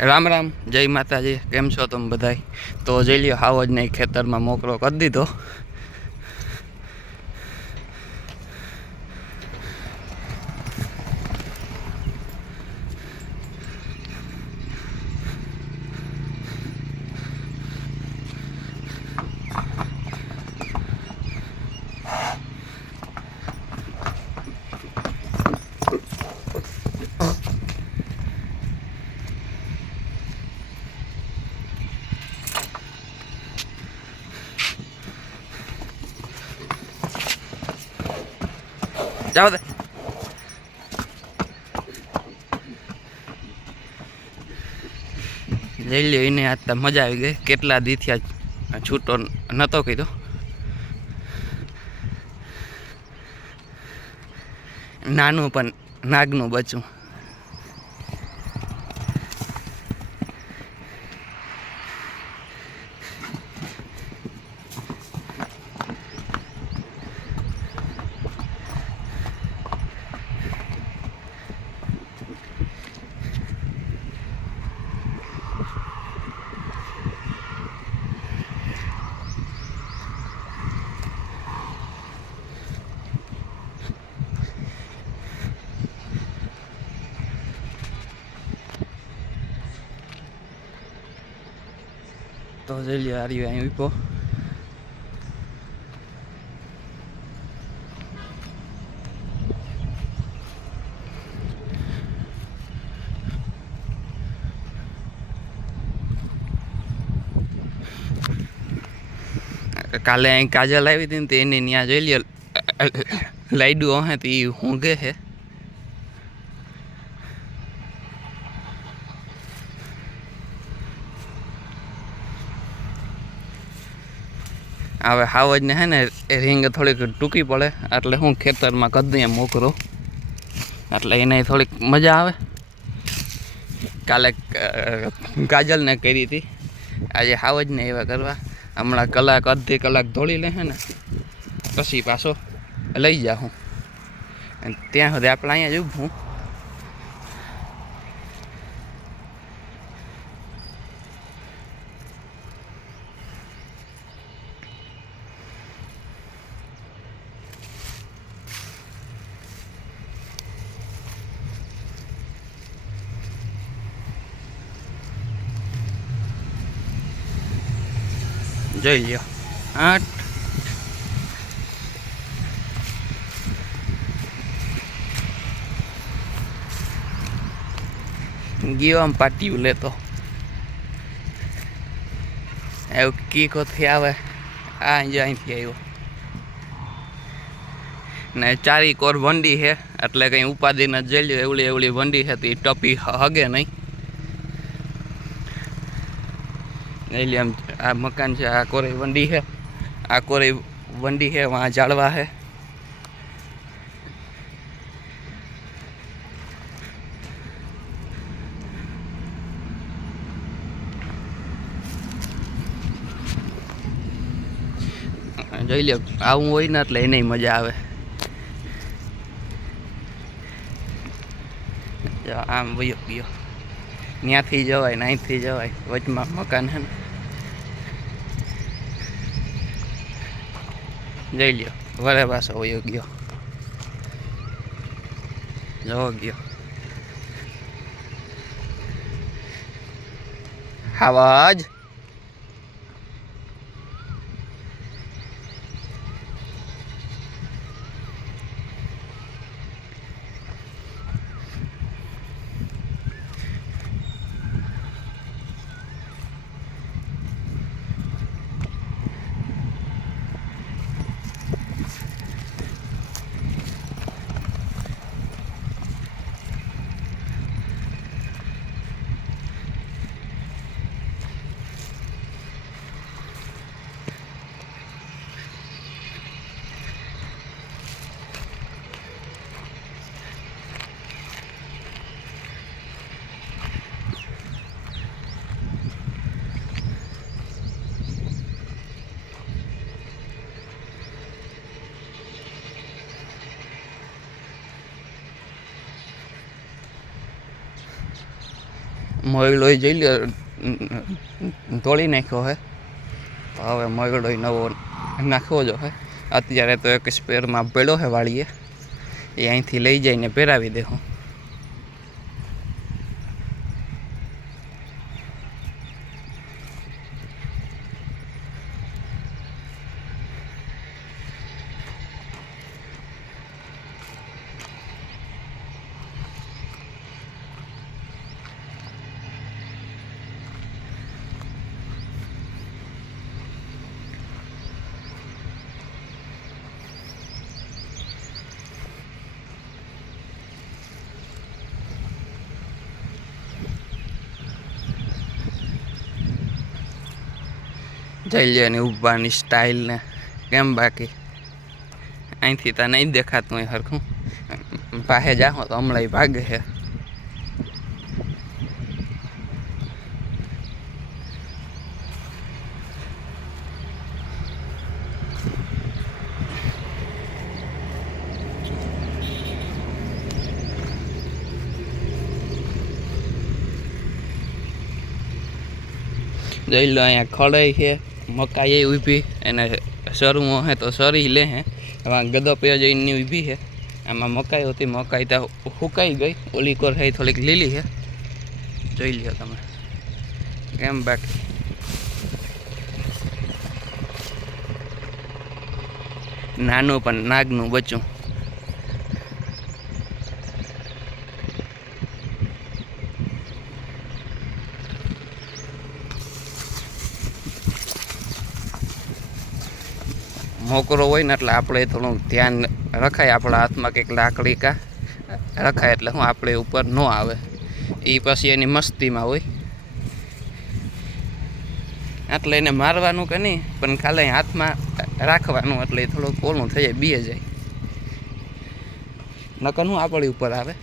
રામ રામ, જય માતાજી. કેમ છો તમે બધાય? તો જઈ લ્યો, હાવજને ખેતરમાં મોકલો કરી દીધો. જાઓ દે. જઈ લ્યો, એને આજ તો મજા આવી ગઈ. કેટલા દીથી છૂટો નહોતો કીધો. નાનું પણ નાગનું બચ્ચું. તો જઈ લ્યો, હાર્યું અહીં ઉભો. કાલે અહીં કાજલ આવી હતી ને તો એને ત્યાં જોઈ લ્યો લાઈડું હે તો એ ઊંઘે છે. હવે હાવજને હે ને રીંગ થોડીક ટૂંકી પડે એટલે હું ખેતરમાં કદીએ મોકરો એટલે એને થોડીક મજા આવે. કાલે કાજલને કરી હતી, આજે હાવજને એવા કરવા. હમણાં કલાક અડધી કલાક દોડી લે છે ને પછી પાછો લઈ જાઉં. અને ત્યાં સુધી આપણે અહીંયા જ ઊભું. જોઈ લ્યો 8 ગયો આમ પાટિયું લેતો એવું કીકોથી આવે. અહીંથી આવ્યો ને ચારી કોર વંડી છે એટલે કંઈ ઉપાધિ ન જઈ લ્યો. એવડી એવડી વંડી છે તો એ ટપી હગે નહીં. એટલે આમ આ મકાન છે, આ કોરે વંડી છે, આ કોરે વંડી છે, વहाँ જાળવા છે. જોઈ લે, આવું હોય ને એટલે એને મજા આવે. આમ વયો ગયો, ત્યાંથી જવાય ને અહીંથી જવાય, વચમાં મકાન છે ને. જઈ લ્યો, વરે પાછો વયો ગયો. જવો ગયો હાવાજ. મોયડો જોઈ લ્યો તોડી નાખ્યો હે, તો હવે મોયડો નવો નાખવો જો હે. અત્યારે તો એક સ્પેરમાં પડ્યો હે વાળીએ, એ અહીંથી લઈ જઈને પહેરાવી દે હું. જઈ લે ને ઊભાની સ્ટાઇલ ને કેમ, બાકી અહીંથી તો નહીં દેખાતું હોય સરખું. પાસે જાઓ તો હમણાં ભાગે છે. જોઈ લો અહીંયા ખડાઈ છે, મકાઈ ઊભી, એને સરવું હે તો સરી લે હે. હવે ગદો પે જઈને ઊભી છે. આમાં મકાઈ હતી, મકાઈ તો સુકાઈ ગઈ, ઓલી કોર છે થોડીક લીલી છે. જોઈ લ્યો તમે કેમ, બાકી નાનું પણ નાગનું બચ્ચું. મોકરો હોય ને એટલે આપણે થોડું ધ્યાન રખાય, આપણા હાથમાં કંઈક લાકડી કા રખાય એટલે હું આપણે ઉપર ન આવે. એ પછી એની મસ્તીમાં હોય, એટલે એને મારવાનું કે નહીં, પણ ખાલી હાથમાં રાખવાનું, એટલે થોડુંક ઓલું થઈ જાય, બીએ જાય. નકર હું આપણી ઉપર આવે.